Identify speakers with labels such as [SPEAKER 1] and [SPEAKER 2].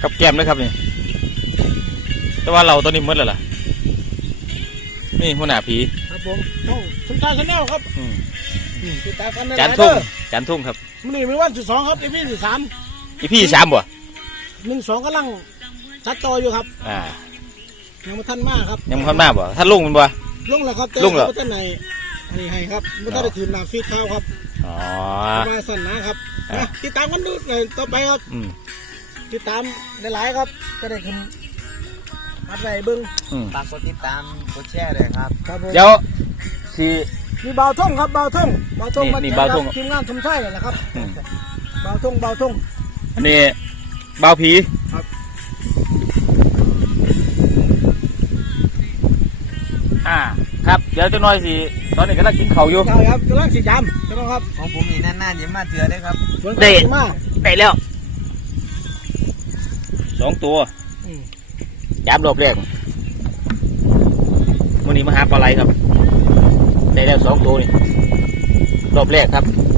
[SPEAKER 1] กับแก้มด้วยครับนี่แต่ว่าเราตัวนี้มืดแล้วล่ะนี่หัวหน้าผี
[SPEAKER 2] ครับผมช่องชุนตาชาแนลครับติดตามกันได้
[SPEAKER 1] จานทุ่งจานทุ่งครับ
[SPEAKER 2] มันนี่เป็นวันที่2ครับEPที่3
[SPEAKER 1] EP ที่3บ่
[SPEAKER 2] 1-2กำลังจัดต่ออยู่ครับยังไม่ทันมากครับ
[SPEAKER 1] ยังไม่ทันมากบ่ท่านลุงมันบ่
[SPEAKER 2] ลงแล้วครับแต่ไม่ทันไหนนี่ให้ครับไม่ทันได้คืนนาฟีดข้าวครับมาสั่นนะครับติดตามกันดูเลยต่อไปครับติดตามได้หลายครับจะได้ขึ้นอัดไว้เบิ้ง
[SPEAKER 3] ฝากกดติดตามกดแชร์เลยครับ
[SPEAKER 1] เดี๋ยวสิ
[SPEAKER 2] มีเบาท่งครับเบาท่งนี่เบาท่งทีมงานชมชัยเลยนะครับเบาท่ง
[SPEAKER 1] อันนี้เบาผี
[SPEAKER 2] ครับ
[SPEAKER 1] ครับเดี๋ยวจะน้อยสิตอนนี้กำลังกินข้าวอยู่
[SPEAKER 2] ครับกำลังสิจำใช่ไหมครับ
[SPEAKER 3] ของผมนี่นานๆยิ้มมาเถื่อได้ครับ
[SPEAKER 1] ได้แล้ว2 ตัวจำรอบแรกวันนี้มาหาปลาไหลครับได้แล้ว2 ตัวนี่รอบแรกครับ